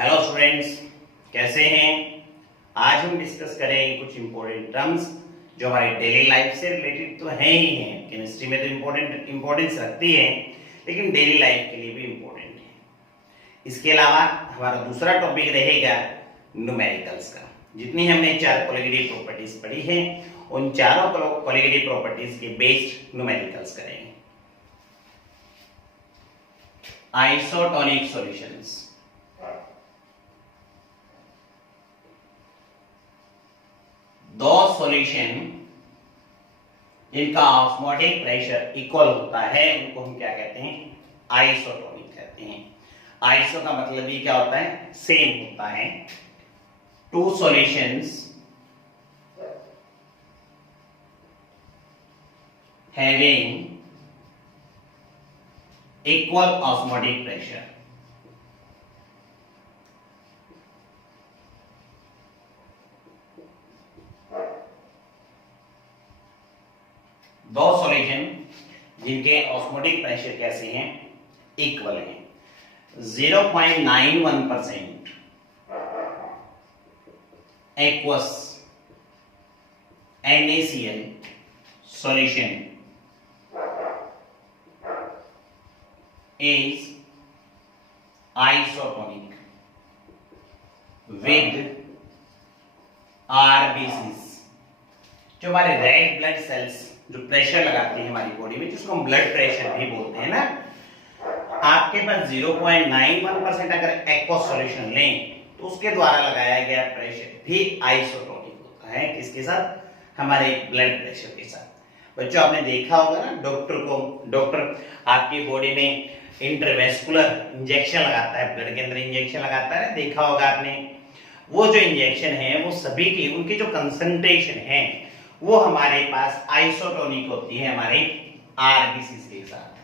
Hello students, कैसे हैं। आज हम डिस्कस करेंगे कुछ इंपॉर्टेंट टर्म्स जो हमारी डेली लाइफ से रिलेटेड तो है ही हैं। केमिस्ट्री में तो इंपॉर्टेंस रखती है, लेकिन डेली लाइफ के लिए भी इंपॉर्टेंट है। इसके अलावा हमारा दूसरा टॉपिक रहेगा न्यूमेरिकल्स का। जितनी हमने 4 क्वालिटेटिव प्रॉपर्टीज पढ़ी है, उन चारों क्वालिटेटिव प्रॉपर्टीज के बेस्ड न्यूमेरिकल्स करेंगे। Isotonic solutions. दो सॉल्यूशन जिनका ऑस्मोटिक प्रेशर इक्वल होता है उनको हम क्या कहते हैं? आइसोटोनिक कहते हैं। आइसो का मतलब ही क्या होता है? सेम होता है। Two solutions having equal osmotic pressure. दो सॉल्यूशन जिनके ऑस्मोटिक प्रेशर कैसे हैं? इक्वल हैं। 0.91% aqueous NaCl solution is isotonic with RBCs। जो हमारे रेड ब्लड सेल्स जो प्रेशर लगाते हैं हमारी बॉडी में, जिसको हम ब्लड प्रेशर भी बोलते हैं ना, आपके पास 0.91% अगर एक्वस सॉल्यूशन लें तो उसके द्वारा लगाया गया प्रेशर भी आइसोटोनिक होता है। किसके साथ? हमारे ब्लड प्रेशर के साथ। बच्चों, आपने देखा होगा ना, डॉक्टर आपकी बॉडी में इंट्रावेस्कुलर इंजेक्शन लगाता है, ब्लड के अंदर इंजेक्शन लगाता है, देखा होगा आपने। वो जो इंजेक्शन है वो सभी की उनकी जो कंसंट्रेशन है वो हमारे पास आइसोटोनिक होती है हमारे आरबीसी के साथ।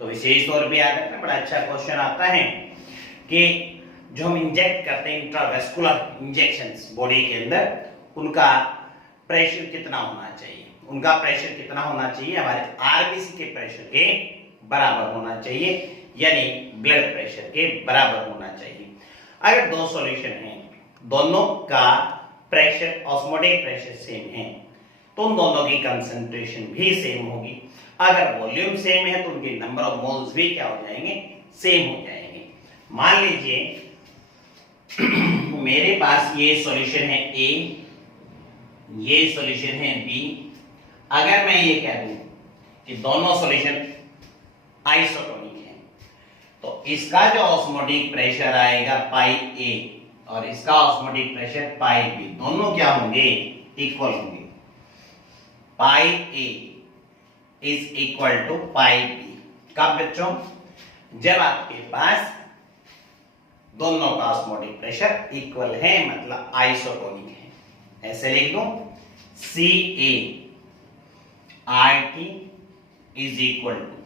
तो विशेष तौर पे याद रखना, बड़ा अच्छा क्वेश्चन आता है कि जो हम इंजेक्ट करते हैं इंट्रावेस्कुलर इंजेक्शंस बॉडी के अंदर, उनका प्रेशर कितना होना चाहिए? उनका प्रेशर कितना होना चाहिए? हमारे आरबीसी के प्रेशर के बराबर होना चाहिए, यानी ब्लड प्रेशर के बराबर होना चाहिए। अगर दो सॉल्यूशन हैं, दोनों का प्रेशर ऑस्मोटिक प्रेशर सेम है, तो उन दोनों की कंसंट्रेशन भी सेम होगी। अगर वॉल्यूम सेम है तो उनके नंबर ऑफ मोल्स भी क्या हो जाएंगे? सेम हो जाएंगे। मान लीजिए मेरे पास ये सॉल्यूशन है ए, ये सॉल्यूशन है बी। अगर मैं ये कह दूं कि दोनों सॉल्यूशन आइसोटोनिक है, तो इसका जो ऑस्मोटिक प्रेशर आएगा पाई ए और इसका ऑस्मोटिक प्रेशर पाई बी, दोनों क्या होंगे? इक्वल होंगे। Pi A is equal to pi B. कब बच्चों? जब आपके पास दोनों का ऑस्मोटिक प्रेशर इक्वल है, मतलब आइसोटोनिक है। ऐसे लिख दो, C A R T is equal to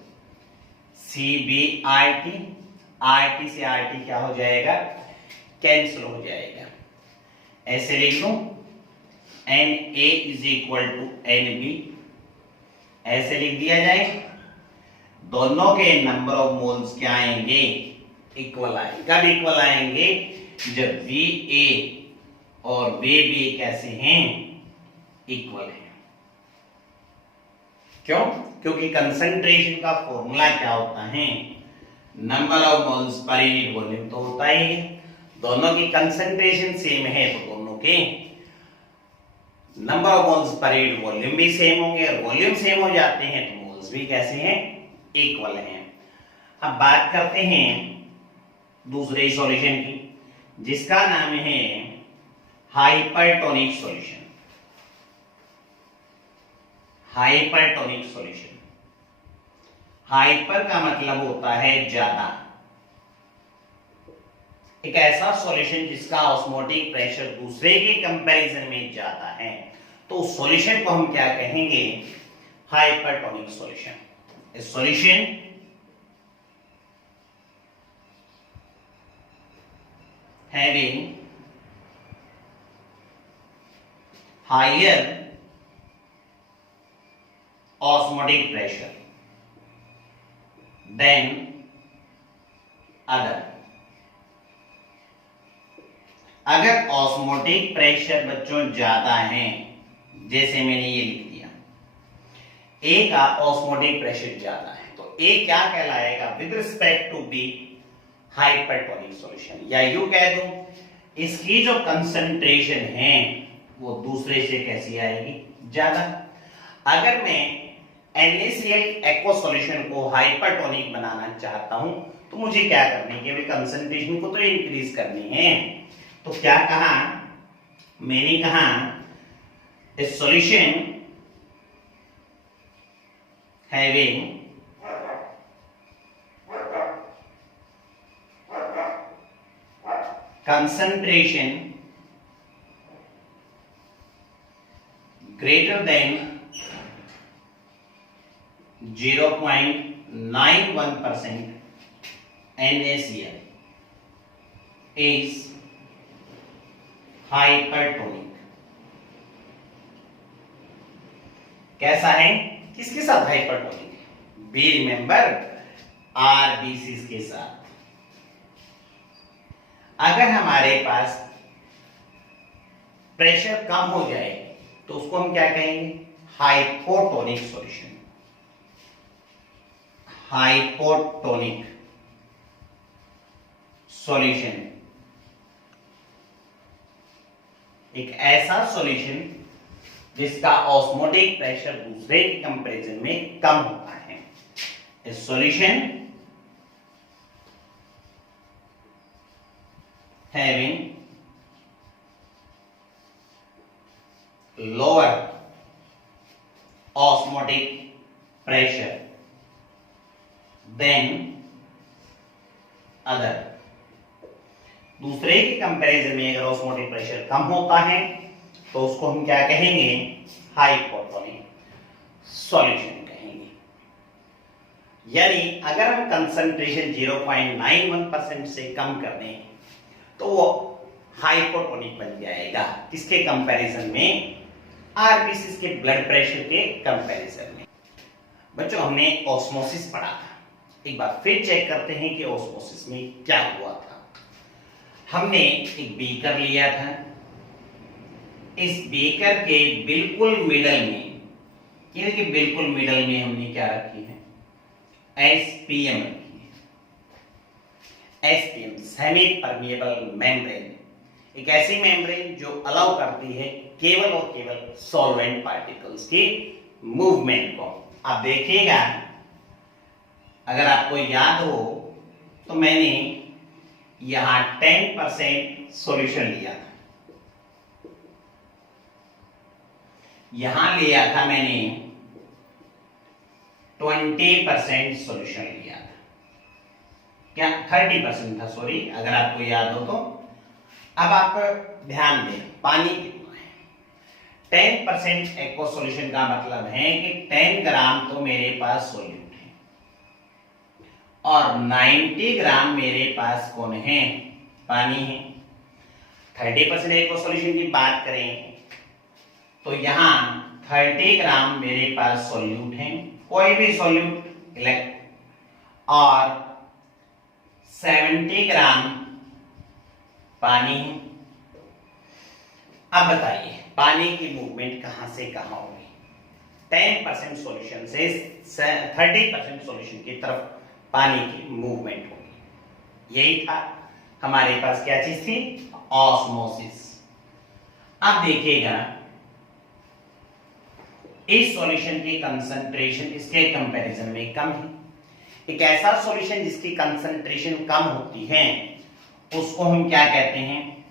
C B R T. R T से आर टी क्या हो जाएगा? कैंसिल हो जाएगा। ऐसे लिख लो, N A is equal to N B. ऐसे लिख दिया जाए। दोनों के नंबर ऑफ मोल्स क्या आएंगे? इक्वल आएंगे। कब इक्वल आएंगे? जब वी ए और वे बी कैसे हैं? इक्वल है। क्यों? क्योंकि कंसंट्रेशन का फॉर्मूला क्या होता है? Number of moles per unit volume तो होता ही है। दोनों की कंसंट्रेशन सेम है तो दोनों के number of moles per unit volume भी सेम होंगे, और वॉल्यूम सेम हो जाते हैं तो मोल्स भी कैसे हैं? इक्वल हैं। अब बात करते हैं दूसरे सॉल्यूशन की, जिसका नाम है hypertonic solution. Hypertonic solution. Hyper का मतलब होता है ज्यादा। एक ऐसा सॉल्यूशन जिसका ऑस्मोटिक प्रेशर दूसरे के कंपैरिजन में ज्यादा है, तो उस सॉल्यूशन को हम क्या कहेंगे? Hypertonic solution. इस solution having higher osmotic pressure than other अगर ऑस्मोटिक प्रेशर बच्चों ज्यादा है, जैसे मैंने ये लिख दिया, ए का ऑस्मोटिक प्रेशर ज्यादा है, तो ए क्या कहलाएगा with respect to B? Hypertonic solution. या यूं कह दूं, इसकी जो कंसंट्रेशन है वो दूसरे से कैसी आएगी? ज्यादा। अगर मैं NaCl एक्वा सॉल्यूशन को हाइपरटोनिक बनाना चाहता हूं तो मुझे क्या करनी है? कंसंट्रेशन को तो इंक्रीज करनी है। तो क्या कहा मैंने? कहा ए solution having concentration greater than 0.91% NaCl is hypertonic। कैसा है? किसके साथ हाइपरटोनिक है? बी रिमेंबर, आरबीसी के साथ। अगर हमारे पास प्रेशर कम हो जाए तो उसको हम क्या कहेंगे? Hypotonic solution. हाइपोटोनिक सॉल्यूशन एक ऐसा सॉल्यूशन जिसका ऑस्मोटिक प्रेशर दूसरे के कंपैरिजन में कम होता है। इस solution having lower osmotic pressure than other। दूसरे के कंपैरिजन में अगर ऑस्मोटिक प्रेशर कम होता है तो उसको हम क्या कहेंगे? हाइपोटोनिक सॉल्यूशन कहेंगे। यानी अगर हम कंसंट्रेशन 0.91% से कम कर दें तो वो हाइपोटोनिक बन जाएगा। किसके कंपैरिजन में? आरबीसी के ब्लड प्रेशर के कंपैरिजन में। बच्चों हमने ऑस्मोसिस पढ़ा था, एक बार फिर चेक करते हैं कि ऑस्मोसिस में क्या हुआ था। हमने एक बीकर लिया था, इस बीकर के बिल्कुल मिडल में, यानी कि बिल्कुल मिडल में हमने क्या रखी है? एसपीएम रखी है। एसपीएम सेमी परमिएबल मेम्ब्रेन, एक ऐसी मेम्ब्रेन जो अलाउ करती है केवल और केवल सॉल्वेंट पार्टिकल्स की मूवमेंट को। आप देखिएगा, अगर आपको याद हो तो मैंने यहां 10% सॉल्यूशन लिया था, यहां लिया था मैंने 20% सॉल्यूशन लिया था, क्या 30% था, सॉरी, अगर आपको याद हो तो। अब आप ध्यान दें, पानी कितना है? 10% एक्वा सॉल्यूशन का मतलब है कि 10 ग्राम तो मेरे पास सॉल्यूट है और 90 ग्राम मेरे पास कौन है? पानी है। 30% एक्वा सॉल्यूशन की बात करें तो यहां 30 ग्राम मेरे पास सॉल्यूट है, कोई भी सॉल्यूट और 70 ग्राम पानी है। अब बताइए पानी की मूवमेंट कहां से कहां होगी? 10% सॉल्यूशन से 30% सॉल्यूशन की तरफ पानी की मूवमेंट होगी। यही था हमारे पास, क्या चीज थी? ऑस्मोसिस। अब देखिएगा, इस सॉल्यूशन की कंसंट्रेशन इसके कंपैरिजन में कम है। एक ऐसा सॉल्यूशन जिसकी कंसंट्रेशन कम होती है उसको हम क्या कहते हैं?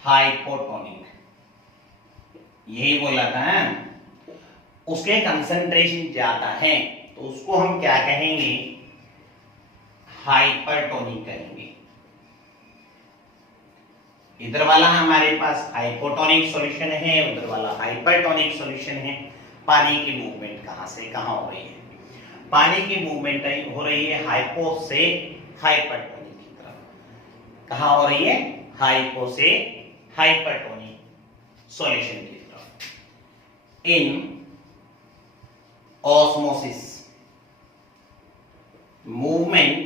हाइपोटोनिक। यही बोला था, उसके कंसंट्रेशन ज्यादा है तो उसको हम क्या कहेंगे? हाइपरटोनिक कहेंगे। इधर वाला हमारे पास हाइपोटोनिक सॉल्यूशन है, उधर वाला हाइपरटोनिक सॉल्यूशन है। पानी की मूवमेंट कहां से कहां हो रही है? पानी की मूवमेंट हो रही है हाइपो से हाइपरटोनिक की तरफ। कहां हो रही है? हाइपो से हाइपरटोनिक सॉल्यूशन की तरफ। इन osmosis movement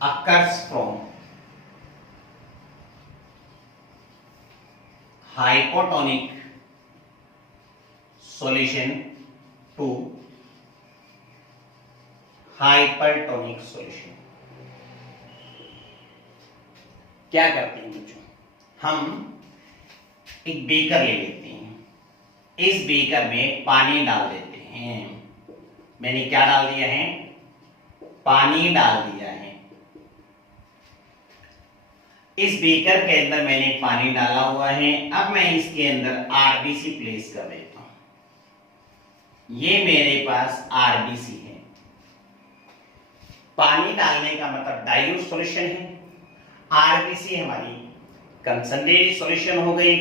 occurs from hypotonic solution to hypertonic solution। क्या करते हैं बच्चों, हम एक बीकर ले लेते हैं, इस बीकर में पानी डाल देते हैं। मैंने क्या डाल दिया है, पानी डाल दिया है। इस बीकर के अंदर मैंने पानी डाला हुआ है। अब मैं इसके अंदर आरबीसी प्लेस कर देता हूं। ये मेरे पास आरबीसी है। पानी डालने का मतलब डाइल्यूट सॉल्यूशन है, आरबीसी हमारी कंसंट्रेटेड सॉल्यूशन हो गई,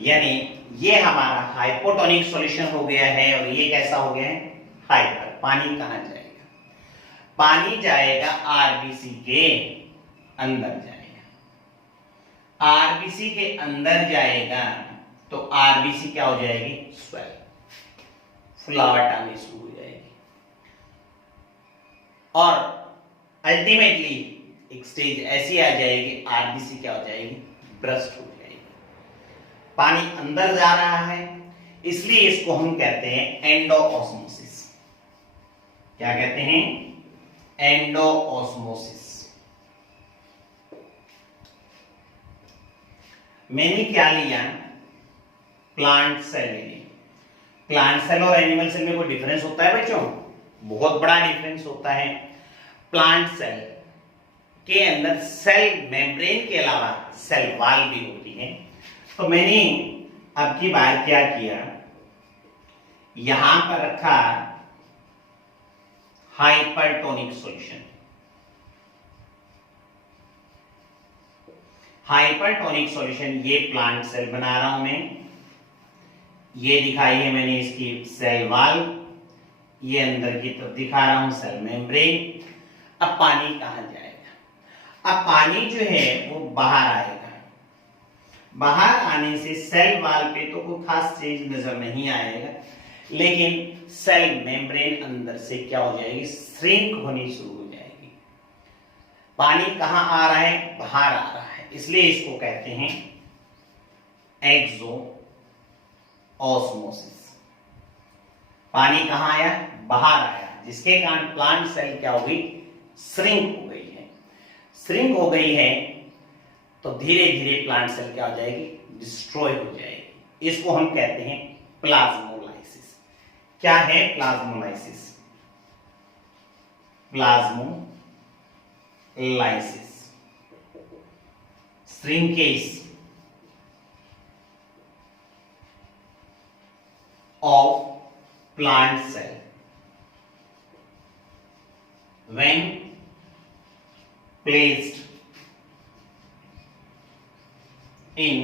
यानी ये हमारा हाइपोटोनिक सॉल्यूशन हो गया है और ये कैसा हो गया है, हाइपर। पानी कहां जाएगा, पानी जाएगा आरबीसी के अंदर जाएगा। आरबीसी के अंदर जाएगा तो आरबीसी क्या हो जाएगी, स्वेल, फुलावट आनी शुरू हो जाएगी और अल्टीमेटली एक स्टेज ऐसी आ जाएगी, आरबीसी क्या हो जाएगी, ब्रस्ट हो जाएगी। पानी अंदर जा रहा है, इसलिए इसको हम कहते हैं एंडोऑस्मोसिस। क्या कहते हैं, एंडोऑस्मोसिस। मैंने क्या लिया, प्लांट सेल ले। प्लांट सेल और एनिमल सेल में कोई डिफरेंस होता है बच्चों, बहुत बड़ा डिफरेंस होता है। प्लांट सेल के अंदर सेल मेम्ब्रेन के अलावा सेल वॉल भी होती है। तो मैंने अब की बार क्या किया, यहां पर रखा हाइपरटोनिक सॉल्यूशन। हाइपरटोनिक सॉल्यूशन, ये प्लांट सेल बना रहा हूं मैं, ये दिखाई है मैंने इसकी सेल वॉल, ये अंदर की तरफ दिखा रहा हूं सेल मेम्ब्रेन। अब पानी कहां जाएगा, अब पानी जो है वो बाहर आएगा। बाहर आने से सेल वॉल पे तो कोई खास चीज नजर नहीं आएगा, लेकिन सेल मेम्ब्रेन अंदर से क्या हो जाएगी, श्रिंक होनी शुरू हो जाएगी। पानी कहां आ रहा है, बाहर आ रहा है, इसलिए इसको कहते हैं एक्सो ऑस्मोसिस। पानी कहां आया, बाहर आया, जिसके कारण प्लांट सेल क्या हो गई, श्रिंक हो गई है। श्रिंक हो गई है तो धीरे धीरे प्लांट सेल क्या हो जाएगी, डिस्ट्रॉय हो जाएगी। इसको हम कहते हैं प्लाज्मोलाइसिस। क्या है plasmolysis, plasmolysis, shrinkage of plant cell when placed in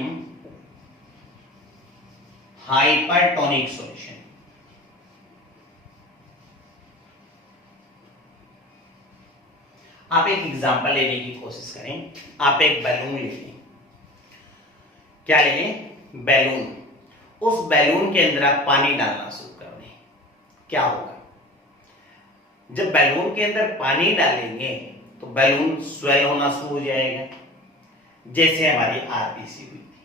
hypertonic solution। आप एक एग्जांपल लेने की कोशिश करें। आप एक बैलून ले लें, क्या ले लें, बैलून। उस बैलून के अंदर आप पानी डालना शुरू कर दें, क्या होगा, जब बैलून के अंदर पानी डालेंगे तो बैलून स्वेल होना शुरू हो जाएगा, जैसे हमारी आरबीसी हुई थी,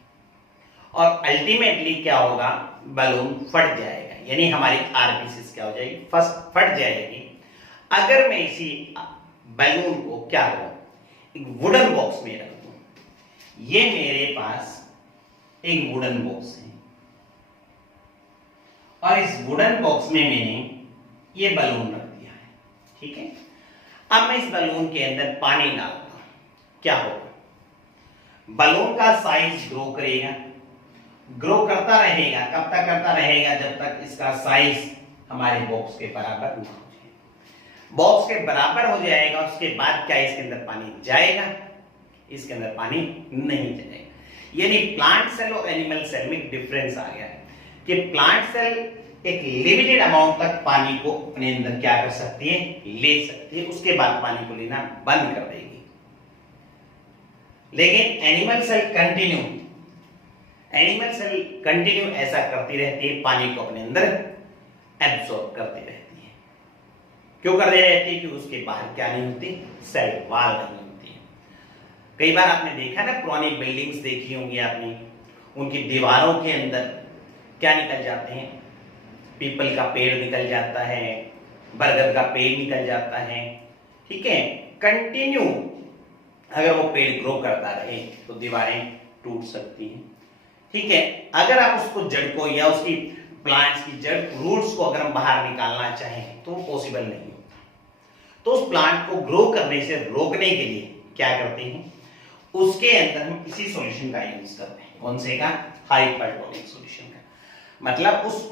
और अल्टीमेटली क्या होगा, बैलून फट जाएगा, यानी हमारी आरबीसी क्या हो जाएगी, फट जाएगी। अगर मैं इसी बैलून को क्या करूं, एक वुडन बॉक्स में रख दूं, ये मेरे पास एक वुडन बॉक्स है और इस वुडन बॉक्स में मैंने ये बैलून रख दिया है, ठीक है। अब मैं इस बैलून के अंदर पानी डालता हूं, क्या होगा, बैलून का साइज ग्रो करेगा, ग्रो करता रहेगा। कब तक करता रहेगा, जब तक इसका साइज हमारे बॉक्स के बराबर ना हो जाए। बॉक्स के बराबर हो जाएगा, उसके बाद क्या इसके अंदर पानी जाएगा, इसके अंदर पानी नहीं जाएगा। यानी प्लांट सेल और एनिमल सेल में डिफरेंस आ गया है कि प्लांट सेल एक लिमिटेड अमाउंट तक पानी को अपने अंदर क्या कर सकती है, ले सकती है, उसके बाद पानी को लेना बंद कर देगी। लेकिन एनिमल सेल कंटिन्यू ऐसा करती रहती है, पानी को अपने अंदर एब्सॉर्ब करती रहती है। क्यों कर दी जाती है? क्योंकि उसके बाहर क्या नहीं होती, सेल वॉल नहीं होती। कई बार आपने देखा ना, पुरानी बिल्डिंग्स देखी होंगी आपने, उनकी दीवारों के अंदर क्या निकल जाते हैं, पीपल का पेड़ निकल जाता है, बरगद का पेड़ निकल जाता है, ठीक है। कंटिन्यू अगर वो पेड़ ग्रो करता रहे तो दीवारें टूट सकती हैं, ठीक है। अगर आप उसको जड़ को या उसकी प्लांट्स की जड़ रूट्स को अगर हम बाहर निकालना चाहें तो पॉसिबल नहीं होता। तो उस प्लांट को ग्रो करने से रोकने के लिए क्या करते हैं, उसके अंदर हम इसी सॉल्यूशन का यूज करते हैं। कौन से का? हाइपरटोनिक सॉल्यूशन का। मतलब उस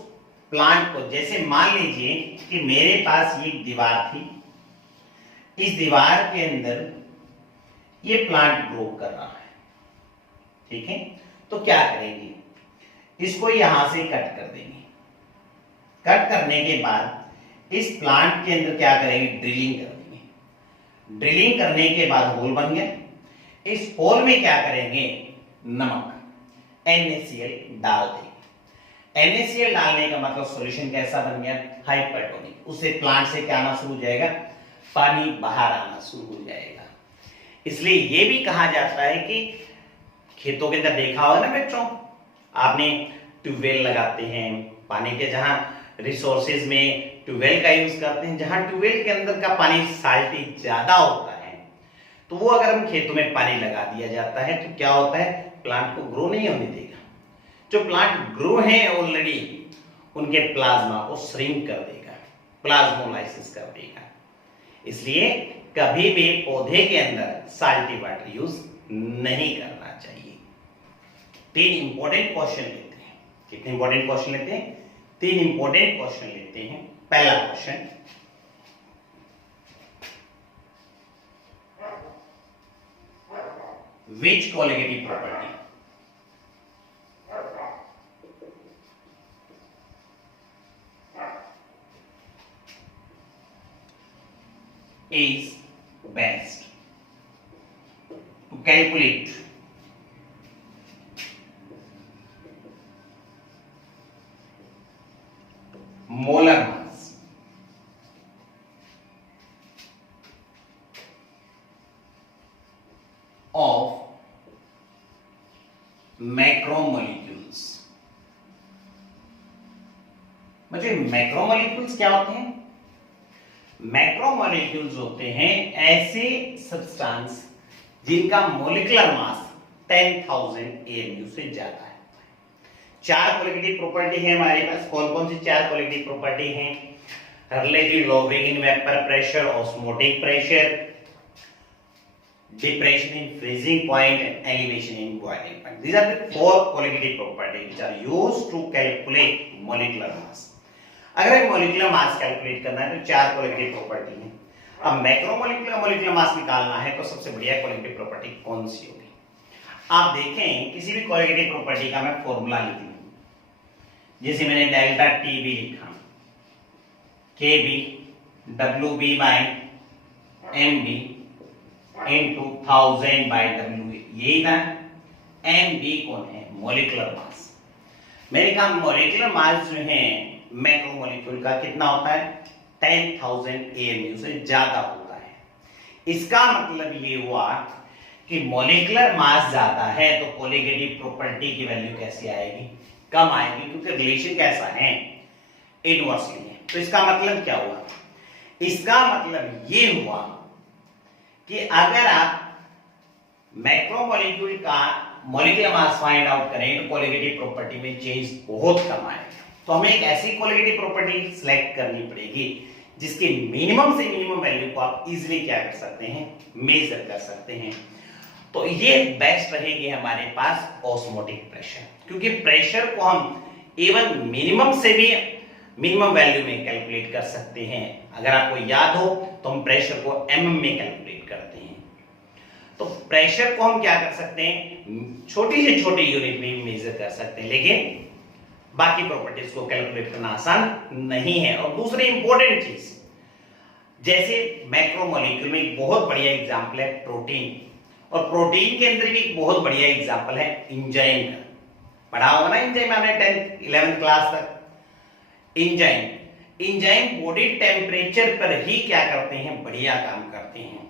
प्लांट को, जैसे मान लीजिए कि मेरे पास ये दीवार थी, इस दीवार के अंदर ये प्लांट ग्रो कर रहा है, ठीक है। तो क्या करेंगे, इसको यहां से कट कर देंगे। कट करने के बाद इस प्लांट के अंदर क्या करेंगे, ड्रिलिंग कर देंगे। ड्रिलिंग करने के बाद होल बन गया। इस होल में क्या करेंगे, नमक NaCl डाल देंगे। NaCl डालने का मतलब सॉल्यूशन कैसा बन गया, हाइपरटोनिक। उससे प्लांट से क्या आना शुरू हो जाएगा, पानी बाहर आना शुरू हो जाएगा। इसलिए ये भी कहा जाता है कि खेतों के अंदर देखा होगा ना बच्चों, आपने ट्यूबवेल लगाते हैं, पानी के जहां रिसोर्सेज में ट्यूबवेल का यूज करते हैं, जहां ट्यूबवेल के अंदर का पानी साल्टी ज्यादा होता है, तो वो अगर हम खेतों में पानी लगा दिया जाता है तो क्या होता है, प्लांट को ग्रो नहीं होने देगा। जो प्लांट ग्रो है ऑलरेडी, उनके प्लाज्मा को श्रिंक कर देगा, प्लाज्मोलाइसिस कर देगा। इसलिए कभी भी पौधे के अंदर साल्टी वाटर यूज नहीं करना चाहिए। 3 इंपॉर्टेंट क्वेश्चन लेते हैं। कितने इंपॉर्टेंट क्वेश्चन लेते हैं, 3 इंपॉर्टेंट क्वेश्चन लेते हैं। पहला question, which colligative property is best to calculate molar mass of macromolecules. मतलब मैक्रोमोलिक्यूल्स क्या होते हैं, मैक्रोमोलिक्यूल्स होते हैं ऐसे सब्सटेंस जिनका मॉलिक्यूलर मास 10,000 AMU से ज्यादा है। 4 क्वालिटेटिव प्रॉपर्टी है हमारे पास। कौन कौन सी 4 क्वालिटेटिव प्रॉपर्टी हैं, relative logging in vapour pressure, osmotic pressure, depression in freezing point and elevation in boiling point. These are the 4 qualitative properties which are used to calculate molecular mass. अगर एक molecular mass calculate करना है तो 4 qualitative property है। अब macromolecular molecular mass निकालना है तो सबसे बढ़िया क्वालिटेटिव प्रॉपर्टी कौन सी होगी। आप देखें किसी भी क्वालिटेटिव प्रॉपर्टी का मैं फॉर्मूला लिख लूं, जैसे मैंने डेल्टा टी बी लिखा, K B WB by MB into 1000 by W, यही था। MB कौन है, मॉलिक्यूलर मास। मेरे कहा मॉलिक्यूलर मास जो है मैक्रोमोलिक्यूल का कितना होता है, 10,000 AMU से ज्यादा होता है। इसका मतलब ये हुआ कि मॉलिक्यूलर मास ज्यादा है तो कोलिगेटिव प्रॉपर्टी की वैल्यू कैसी आएगी, कम आएगी, क्योंकि रिलेशन कैसा है, इनवर्सली है। तो इसका मतलब क्या हुआ, इसका मतलब ये हुआ कि अगर आप मैक्रोमोलिक्यूल का मॉलिक्यूलर मास फाइंड आउट करें तो कोलिगेटिव प्रॉपर्टी में चेंज बहुत कम आएगा। तो हमें एक ऐसी कोलिगेटिव प्रॉपर्टी सिलेक्ट करनी पड़ेगी जिसके मिनिमम से मिनिमम वैल्यू को आप इजीली क्या कर सकते हैं, मेजर कर सकते हैं। तो ये बेस्ट रहेगी हमारे पास ऑस्मोटिक प्रेशर, क्योंकि प्रेशर को हम इवन मिनिमम से भी मिनिमम वैल्यू में कैलकुलेट कर सकते हैं। अगर आपको याद हो तो हम प्रेशर को mm में कैलकुलेट करते हैं। तो प्रेशर को हम क्या कर सकते हैं, छोटी से छोटी यूनिट में मेजर कर सकते हैं, लेकिन बाकी प्रॉपर्टीज को कैलकुलेट करना आसान नहीं है। और दूसरी इंपॉर्टेंट चीज, जैसे मैक्रोमोलिक्यूल में एक बहुत बढ़िया एग्जांपल है प्रोटीन, और प्रोटीन के अंदर भी एक बहुत बढ़िया एग्जांपल है एंजाइम का। पढ़ा होगा ना एंजाइम, हमने 10th 11th क्लास तक। एंजाइम एंजाइम बॉडी टेम्परेचर पर ही क्या करते हैं, बढ़िया काम करते हैं।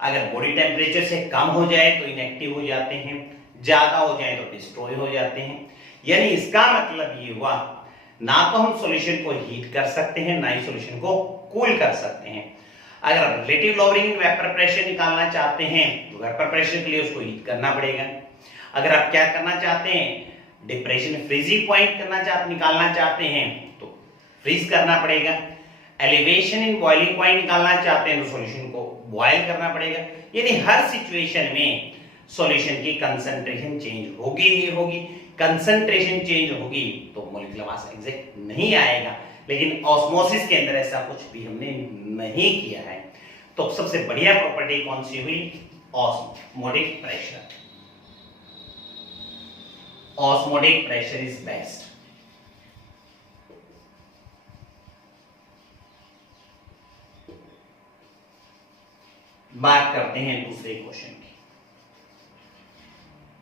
अगर बॉडी टेम्परेचर से कम हो जाए तो इनएक्टिव हो जाते हैं, ज्यादा हो जाए तो डिस्ट्रॉय हो जाते हैं। यानी इसका मतलब ये हुआ, ना तो हम सॉल्यूशन को हीट कर सकते हैं, ना ही सॉल्यूशन को कूल कर सकते हैं। अगर आप relative lowering in vapour pressure निकालना चाहते हैं तो वेपर प्रेशर के लिए उसको हीट करना पड़ेगा। अगर आप क्या करना चाहते हैं, डिप्रेशन फ्रीजिंग पॉइंट निकालना चाहते हैं तो फ्रीज करना पड़ेगा। एलिवेशन इन बॉइलिंग पॉइंट निकालना चाहते हैं तो सॉल्यूशन को बॉयल करना पड़ेगा। यानी हर सिचुएशन में सॉल्यूशन की कंसंट्रेशन चेंज होगी ही होगी। कंसंट्रेशन चेंज होगी तो मॉलिक्यूलर मास एग्जैक्ट नहीं आएगा, लेकिन ऑस्मोसिस के अंदर ऐसा कुछ भी हमने नहीं किया है। तो सबसे बढ़िया प्रॉपर्टी कौन सी हुई, osmotic pressure. Osmotic pressure is best. बात करते हैं दूसरे क्वेश्चन की।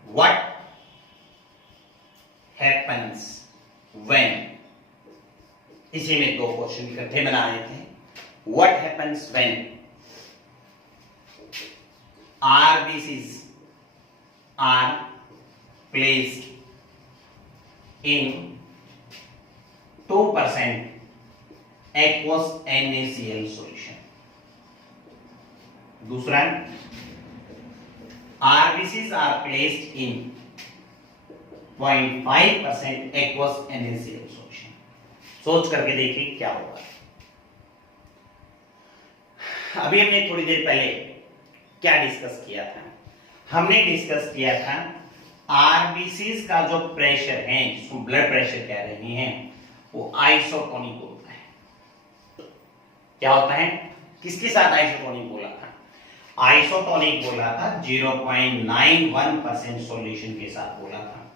व्हाट हैपन्स व्हेन, इसी में दो क्वेश्चन इकट्ठे बना देते हैं। What happens when RBCs are placed in 2% aqueous NaCl solution। दूसरा, RBCs are placed in 0.5% aqueous NaCl solution। सोच करके देखिए क्या होगा। अभी हमने थोड़ी देर पहले क्या डिस्कस किया था, हमने डिस्कस किया था आरबीसीज का जो प्रेशर है, जिसको ब्लड प्रेशर कह रहे हैं, वो आइसोटोनिक होता है। क्या होता है, किसके साथ आइसोटोनिक बोला था, आइसोटोनिक बोला था 0.91% सॉल्यूशन के साथ बोला था,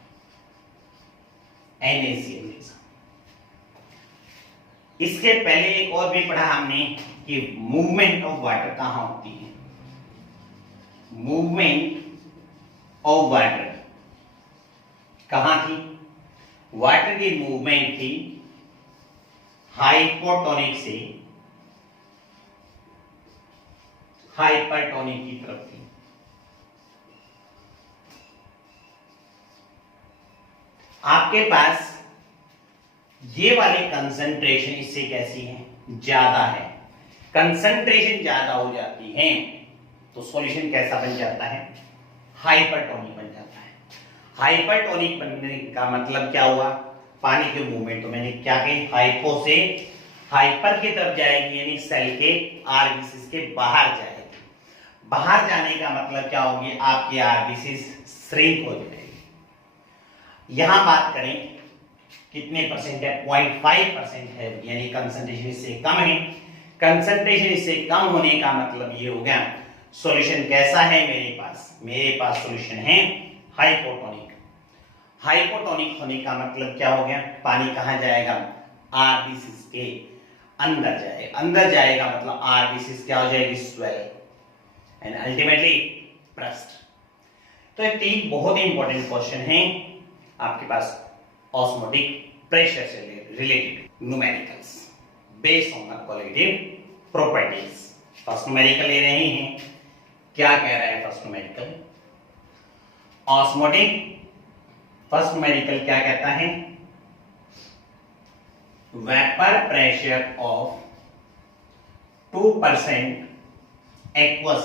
NaCl के साथ। इसके पहले एक और भी पढ़ा हमने कि मूवमेंट ऑफ वाटर कहां होती है। मूवमेंट ऑफ वाटर कहां थी, वाटर की मूवमेंट थी हाइपोटोनिक से हाइपरटोनिक की तरफ थी। आपके पास ये वाली कंसंट्रेशन इससे कैसी है, ज्यादा है। कंसंट्रेशन ज्यादा हो जाती है तो सॉल्यूशन कैसा बन जाता है, हाइपरटोनिक बन जाता है। हाइपरटोनिक बनने का मतलब क्या हुआ, पानी के मूवमेंट तो मैंने क्या कही, हाइपो से हाइपर की तरफ जाएगी, यानी सेल के आरबीसीज के बाहर जाएगी। बाहर जाने का मतलब क्या होगी, आपकी आरबीसीज श्रिंक हो जाएगी। यहां बात करें कितने परसेंट है, 0.5% है, यानी कंसंट्रेशन इससे कम है। कंसंट्रेशन इससे कम होने का मतलब ये हो गया, सॉल्यूशन कैसा है मेरे पास सॉल्यूशन है हाइपोटोनिक। हाइपोटोनिक होने का मतलब क्या हो गया, पानी कहां जाएगा, आरबीसीज के अंदर जाएगा। अंदर जाएगा मतलब आरबीसीज क्या हो जाएगी, स्वेल एंड अल्टीमेटली ब्रस्ट। तो ये तीन बहुत ही इंपॉर्टेंट क्वेश्चन हैं आपके पास ऑस्मोटिक प्रेशर से related, numericals based on the qualitative properties. First numerical ले रहे हैं, क्या कह रहा है first numerical, osmotic first numerical क्या कहता है, vapour pressure of 2% aqueous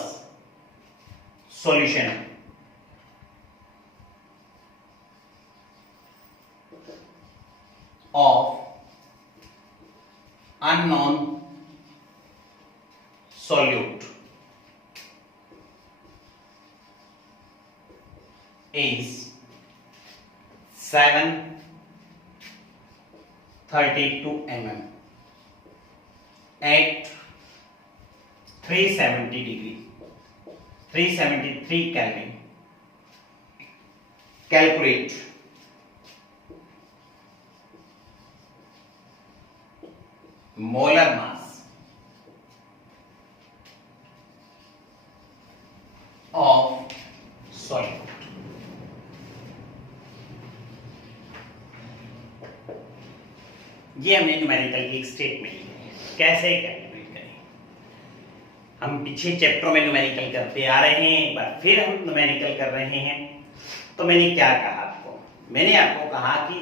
solution of unknown solute is 732 mm at 370 degree 373 Kelvin. Calculate molar mass of solute। ये हमने न्यूमेरिकल की एक स्टेटमेंट ली। कैसे कैलकुलेट करें। हम पीछे चैप्टर में न्यूमेरिकल करते आ रहे हैं, एक बार फिर हम न्यूमेरिकल कर रहे हैं। तो मैंने क्या कहा आपको, मैंने आपको कहा कि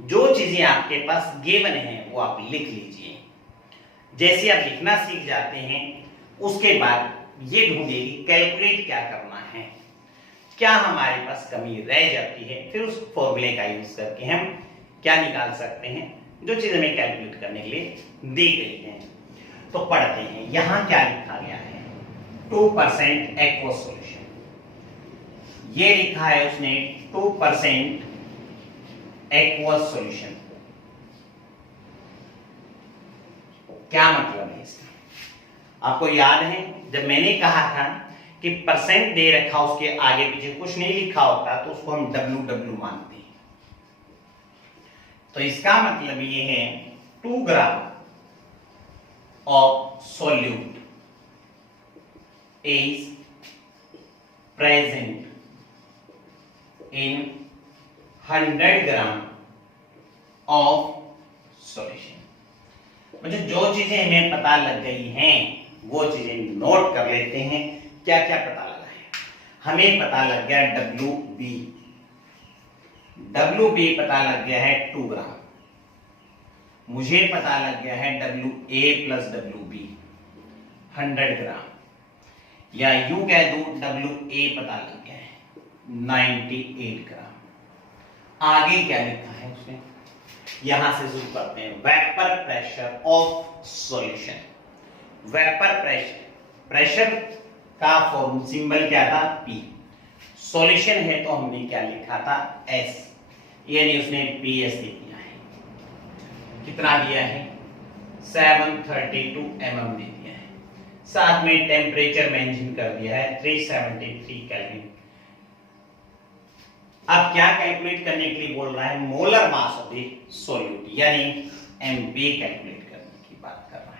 जो चीजें आपके पास गिवन है वो आप लिख लीजिए। जैसे आप लिखना सीख जाते हैं उसके बाद ये ढूंढिए कि कैलकुलेट क्या करना है, क्या हमारे पास कमी रह जाती है, फिर उस फॉर्मूले का यूज करके हम क्या निकाल सकते हैं जो चीज हमें कैलकुलेट करने के लिए दी गई है। तो पढ़ते हैं, यहां क्या लिखा गया है, 2% एक्वस सॉल्यूशन। ये लिखा है उसने 2% एक्वस सॉल्यूशन। क्या मतलब है इसका? आपको याद है जब मैंने कहा था कि परसेंट दे रखा उसके आगे पीछे कुछ नहीं लिखा होता तो उसको हम WW मानते हैं। तो इसका मतलब ये है 2 gram of solute is present in 100 gram of solution. मुझे जो चीजें हमें पता लग गई हैं वो चीजें नोट कर लेते हैं। क्या क्या पता लगा है? हमें पता लग गया WB। WB पता लग गया है 2 ग्राम। मुझे पता लग गया है WA प्लस WB 100 ग्राम, या यूं कह दूं WA पता लग गया है 98 ग्राम। आगे क्या लिखा है उसने, यहां से शुरू करते हैं, vapour pressure of solution. Vapour pressure, pressure का फॉर्म सिंबल क्या था, P। सॉल्यूशन है तो हमने क्या लिखा था, S, यानी उसने PS लिख दिया है। कितना दिया है, 732 mm दे दिया है। साथ में टेम्परेचर मेंशन कर दिया है 373 केल्विन। अब क्या कैलकुलेट करने के लिए बोल रहा है, molar mass of the solute, यानी MB कैलकुलेट करने की बात कर रहा है।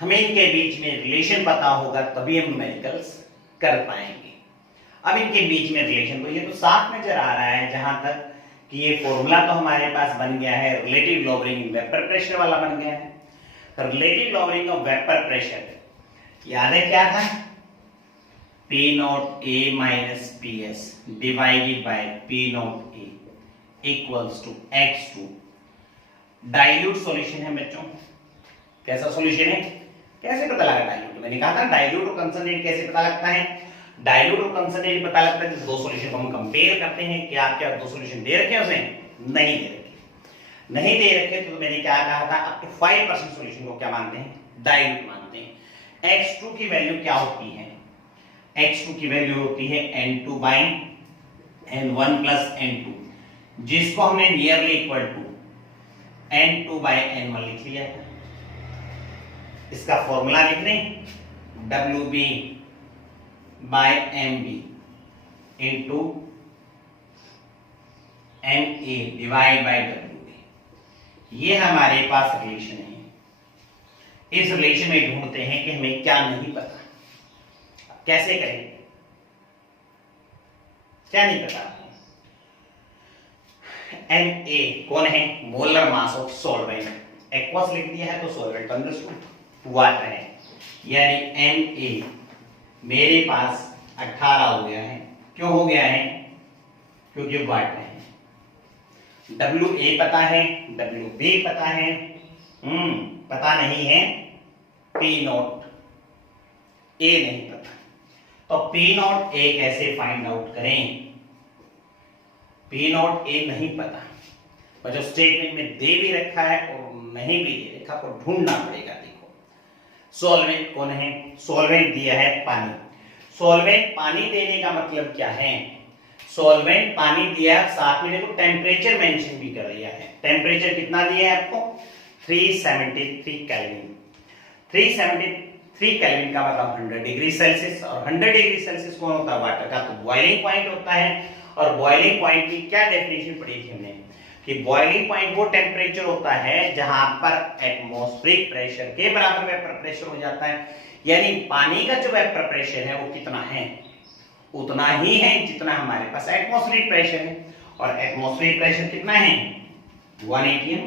हमें इनके बीच में रिलेशन पता होगा तभी हम न्यूमेरिकल्स कर पाएंगे। अब इनके बीच में रिलेशन तो ये तो साफ नजर आ रहा है, जहां तक कि ये फॉर्मूला तो हमारे पास बन गया है, रिलेटिव लॉवरिंग वेपर प्रेशर वाला बन गया है। Relative lowering of vapour pressure याद है क्या था, P not A minus PS divided by P not A equals to X2। Dilute solution है बच्चों। कैसा सॉल्यूशन है, कैसे पता लगा डाइल्यूट? मैंने कहा था डाइल्यूट और कंसंट्रेट कैसे पता लगता है। डाइल्यूट और कंसंट्रेट पता लगता है जब दो सॉल्यूशन को हम कंपेयर करते हैं कि आप क्या दो सॉल्यूशन दे रखे हैं उसे, नहीं दे रखे। नहीं दे रखे तो मैंने क्या कहा था, अप टू 5% सॉल्यूशन को क्या मानते हैं, डाइल्यूट मानते हैं। X2 की वैल्यू क्या होती है, X2 की वैल्यू होती है N2 by N1 plus N2, जिसको हमने nearly equal to N2 by N1 लिख लिया था। इसका फॉर्मूला लिख दें, WB by MB into NA divide by WB। ये हमारे पास रिलेशन है। इस रिलेशन में ढूंढते हैं कि हमें क्या नहीं पता। कैसे करें, क्या नहीं पता। Na कौन है, molar mass of solvent. Aqueous लिख दिया है तो सॉल्वेंट अंडरस्टूड, वाटर है, यानी Na मेरे पास 18 हो गया है। क्यों हो गया है, क्योंकि वाटर है। WA पता है, WB पता है, पता नहीं है P नॉट A नहीं पता। तो P नॉट A कैसे फाइंड आउट करें, P नॉट A नहीं पता, पर जो स्टेटमेंट में दे भी रखा है और नहीं भी दे रखा तो ढूंढना पड़ेगा। देखो सॉल्वेंट कौन है, सॉल्वेंट दिया है पानी। सॉल्वेंट पानी देने का मतलब क्या है, सॉल्वेंट पानी दिया, साथ में देखो टेम्परेचर मेंशन भी कर दिया है। टेम्परेचर कितना दिया है आपको, 373 केल्विन। 373 केल्विन का मतलब 100 डिग्री सेल्सियस, और 100 डिग्री सेल्सियस कौन होता है, वाटर का, तो बॉइलिंग पॉइंट होता है। और बॉइलिंग पॉइंट की क्या डेफिनेशन पढ़ी थी हमने, कि बॉइलिंग पॉइंट वो टेम्परेचर होता है जहां पर एटमॉस्फेरिक प्रेशर के बराबर वेपर प्रेशर हो जाता है। यानी पानी का जो वेपर प्रेशर है वो कितना है, उतना ही है जितना हमारे पास एटमॉस्फेरिक प्रेशर है। और एटमॉस्फेरिक प्रेशर कितना है, 1 atm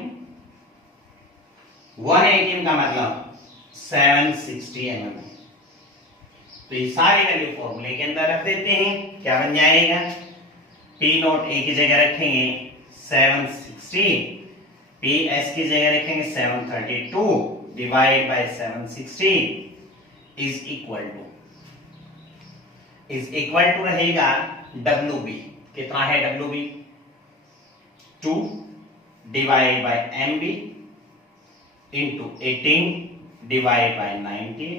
118 का मतलब 760 mm। तो ये सारी वैल्यू फॉर्मूले के अंदर रख देते हैं, क्या बन जाएगा, P नोट A की जगह रखेंगे 760, PS की जगह रखेंगे 732 divide by 760 is equal to रहेगा WB। कितना है WB, 2 divide by MB into 18 divide by 90,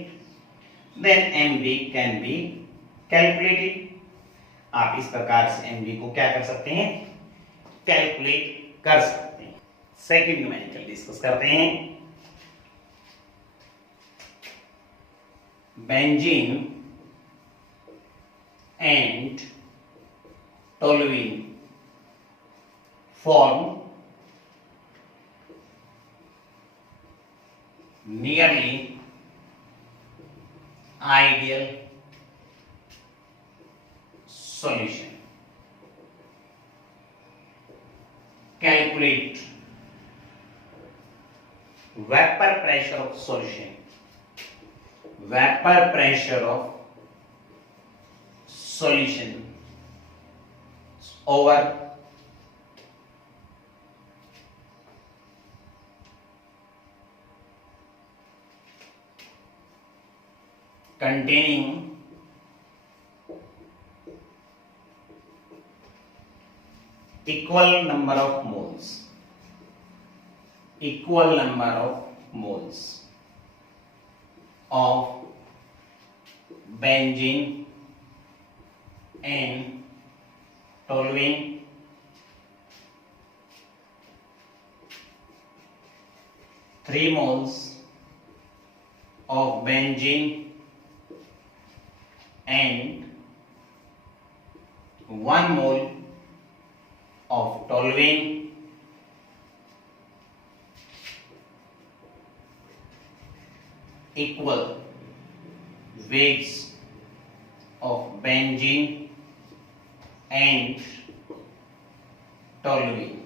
then MB can be calculated. आप इस प्रकार से MB को क्या कर सकते हैं, कैलकुलेट कर सकते हैं। सेकंड न्यूमेरिकल डिस्कस करते हैं। Benzene and toluene form nearly ideal solution. Calculate vapor pressure of solution. Vapor pressure of solution over containing equal number of moles of benzene and toluene, 3 moles of benzene and 1 mole of toluene equal weights of benzene and toluene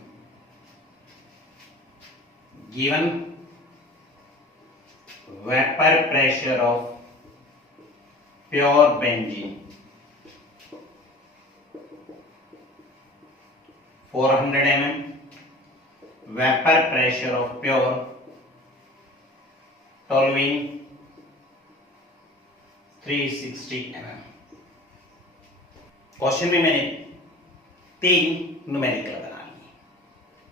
given vapor pressure of pure benzene 400 mm, vapor pressure of pure toluene 360 mm। Question में मैंने 3 numerical बना लिए,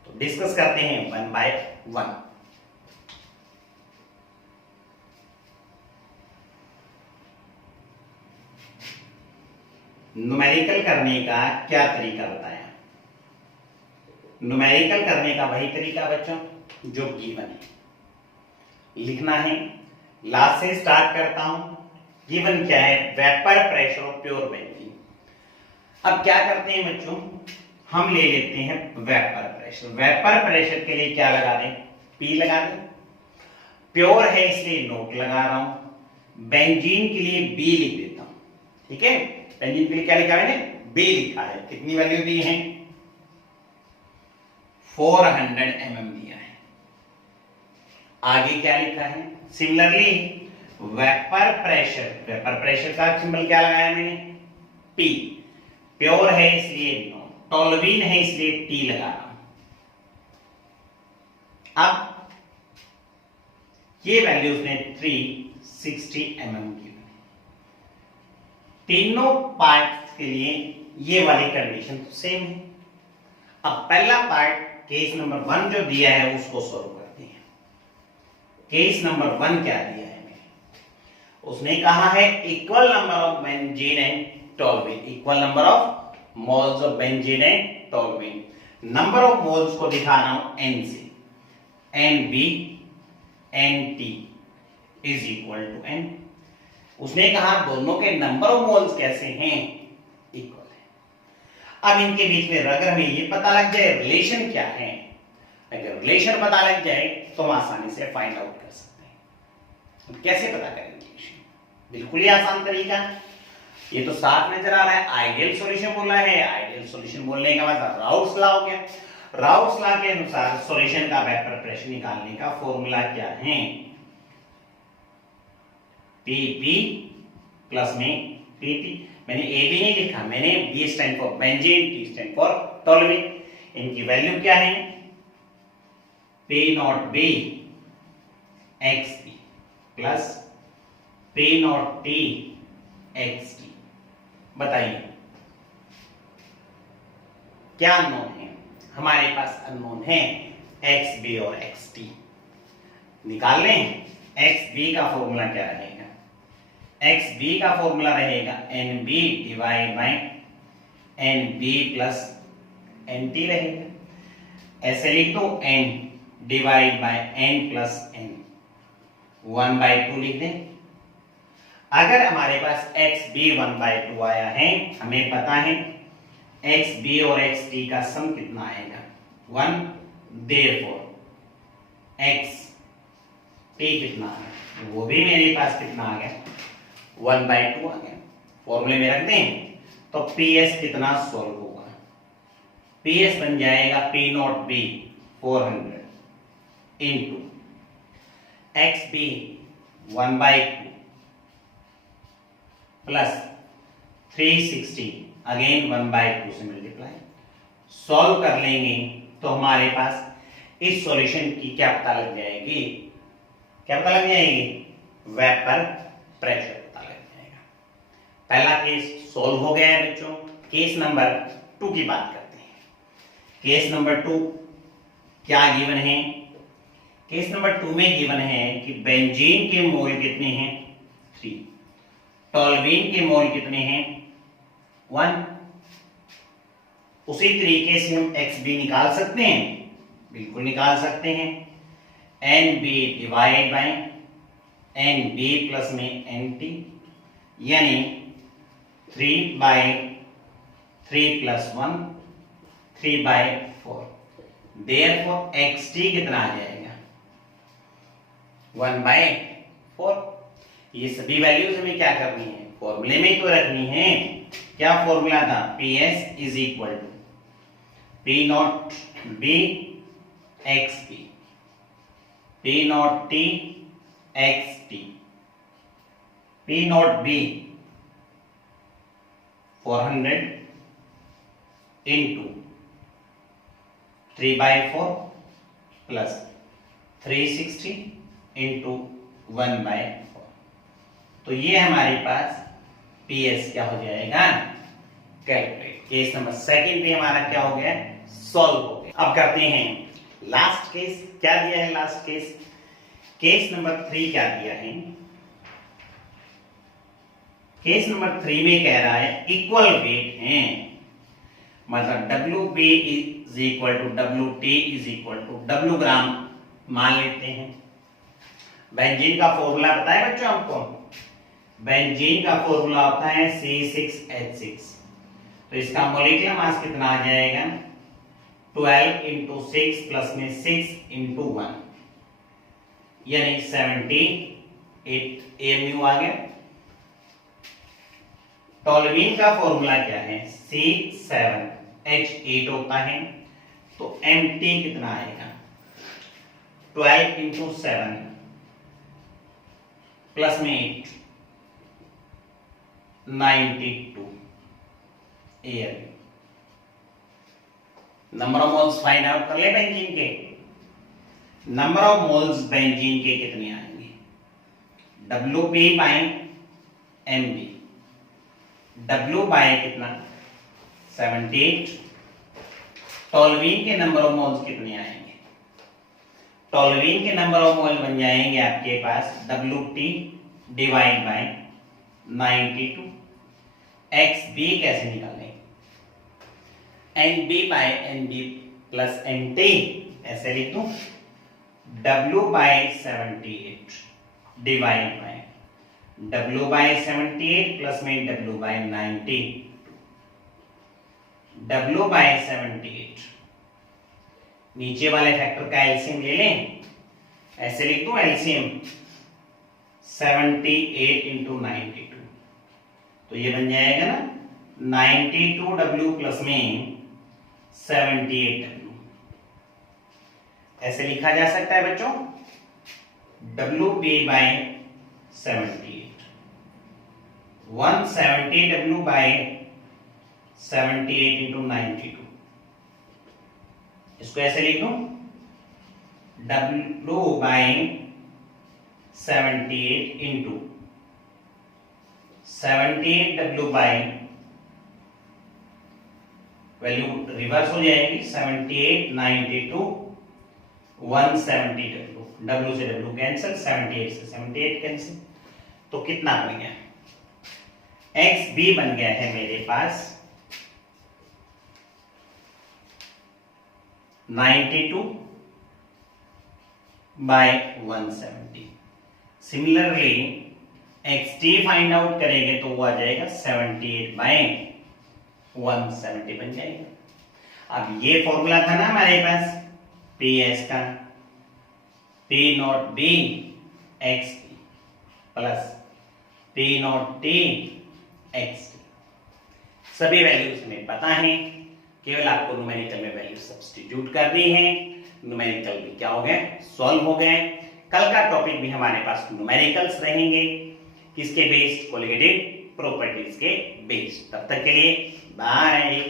तो discuss करते हैं 1 bye 1। Numerical करने का क्या तरीका बताया, न्यूमेरिकल करने का वही तरीका बच्चों जो गिवन है, लिखना है। लास्ट से स्टार्ट करता हूं। गिवन क्या है, vapour pressure of pure benzene. अब क्या करते हैं बच्चों, हम ले लेते हैं वेपर प्रेशर। वेपर प्रेशर के लिए क्या लगा दें, P लगा दें। प्योर है इसलिए नोट लगा रहा हूं। बेंजीन के लिए B लिख देता हूं, ठीक है। बेंजीन के लिए क्या लिखा है, B लिखा है। कितनी वैल्यू दी है, 400 mm दिया है। आगे क्या लिखा है, सिमिलरली वेपर प्रेशर का सिंबल क्या लगाया मैंने, P। प्योर है इसलिए नो, टोलुइन है इसलिए T लगा रहा हूं। अब ये वैल्यूज ने 360 mm की। तीनों पार्ट के लिए ये वाली कंडीशन तो सेम है। अब पहला पार्ट केस नंबर 1 जो दिया है उसको सॉल्व करते हैं। केस नंबर 1 क्या दिया है मैंने, उसने कहा है equal number of benzene and toluene, equal number of moles of benzene and toluene. Number of moles को दिखा रहा हूं N से, NB NT is equal to N। उसने कहा दोनों के नंबर ऑफ मोल्स कैसे हैं, इक्वल है। अब इनके बीच में अगर हमें ये पता लग जाए रिलेशन क्या है, अगर रिलेशन पता लग जाए तो हम आसानी से फाइंड आउट कर सकते हैं। कैसे पता करेंगे रिलेशन, बिल्कुल ही आसान तरीका। ये तो साफ नजर आ रहा है, आइडियल सॉल्यूशन बोला है। आइडियल सॉल्यूशन बोलने का मतलब राउट्स लॉ हो गया। राउल्स लॉ के अनुसार सॉल्यूशन का वेक्टर प्रेशर निकालने का फॉर्मूला क्या है? पीपी प्लस में पीटी। मैंने ए भी नहीं लिखा, मैंने B stand for benzene, T stand for toluene. इनकी वैल्यू क्या है? P not B X P plus P not T X T. बताइए क्या अननोन है? हमारे पास अननोन है एक्स बी और एक्स टी। निकाल लें। एक्स बी का फॉर्मूला क्या रहेगा? एक्स बी का फॉर्मूला रहेगा N B divide by N B plus N T रहेगा। ऐसे लिख दो N divide by N plus N, 1/2 लिख दें। अगर हमारे पास एक्स बी 1/2 आया है, हमें पता है एक्स बी और एक्स टी का सम कितना आएगा? 1। देयरफॉर एक्स टी कितना है? वो भी मेरे पास कितना आ गया? 1/2 आ गया। फॉर्मूले में रख दें तो पीएस कितना सॉल्व होगा? पीएस बन जाएगा P not B 400 into X B 1/2 plus 360 again 1/2 से मल्टीप्लाई। सॉल्व कर लेंगे तो हमारे पास इस सॉल्यूशन की क्या पता लग जाएगी? क्या पता लग जाएगी? वेपर प्रेशर पता लग जाएगा। पहला केस सॉल्व हो गया है बच्चों। केस नंबर 2 की बात करते हैं। केस नंबर 2 क्या गिवन है? केस नंबर 2 में गिवन है कि बेंजीन के मोल कितने हैं? 3। टोल्यूइन के मोल कितने हैं? 1। उसी तरीके से हम एक्स बी निकाल सकते हैं, बिल्कुल निकाल सकते हैं। N B divide by N B plus में एन टी, यानी 3/3 प्लस 1 3/4। देयरफॉर एक्स टी कितना आ जाएगा? 1/4। ये सभी वैल्यूज हमें क्या करनी है? फॉर्मूले में तो रखनी है। क्या फॉर्मूला था? P S is equal to P not B X P, P not T X T. P not B 400 into 3/4 plus 360 into 1/4। तो ये हमारे पास पीएस क्या हो जाएगा? कैलकुलेट। केस नंबर 2 पे हमारा क्या हो गया? सॉल्व हो गया। अब करते हैं लास्ट केस। क्या दिया है लास्ट केस? केस नंबर 3 क्या दिया है? केस नंबर 3 में कह रहा है इक्वल वेट हैं, मतलब WB is equal to WT is equal to W gram मान लेते हैं। बेंजीन का फॉर्मूला बताए बच्चों हमको? बेंजीन का फॉर्मूला होता है C6H6। तो इसका मॉलिक्यूलर मास कितना आ जाएगा? 12 इंटू 6 प्लस में 6 इंटू 1, यानी 78 AMU आ गया। टोल्यूइन का फॉर्मूला क्या है? C7H8 होता है। तो MT कितना आएगा? 12 इंटू 7 प्लस में 8, 92 AMU। Number of moles find out कर ले बेंजीन के। नंबर ऑफ मोल्स बेंजीन के कितने आएंगे? WB by MB। W by कितना? 78। टोल्यूइन के नंबर ऑफ मोल्स कितने आएंगे? टोल्यूइन के नंबर ऑफ मोल बन जाएंगे आपके पास WT डिवाइड बाय 92। XB कैसे निकालें? NB by NB plus NT, ऐसे लिख दूं W by 78 divide by W by 78 plus में W बाय 90। W बाय 78 नीचे वाले फैक्टर का एलसीएम ले लें, ऐसे लिख दूं एलसीएम 78 इंटू 92। तो ये बन जाएगा ना 92W प्लस में 78W। ऐसे लिखा जा सकता है बच्चों, WP by 78, 170 W by 78 into 92। इसको ऐसे लिख लो, W by 78 into 78 W by, value reverse हो जाएगी, 78 92 170 W, W से W कैंसिल, 78 से 78 कैंसिल, तो कितना बन गया, XB बन गया है मेरे पास 92 by 170। Similarly XT find out करेंगे तो वो आ जाएगा 78 बाय 170 बन जाएगा। अब ये फॉर्मूला था ना हमारे पास PS का, P not B XT plus P not T XT, सभी वैल्यूज हमें पता है, केवल आपको न्यूमेरिकल में वैल्यू सब्स्टिट्यूट करनी है। न्यूमेरिकल भी क्या हो गए, सॉल्व हो गए। कल का टॉपिक भी हमारे पास न्यूमेरिकल्स रहेंगे, किसके बेस्ड, कोलिगेटिव प्रॉपर्टीज के बेस्ड। तब तक के लिए बाय।